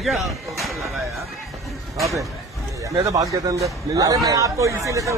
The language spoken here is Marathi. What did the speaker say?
क्या लगाया कहाँ पे मैं तो भाग गया था अंदर अरे मैं आपको इसीलिए तो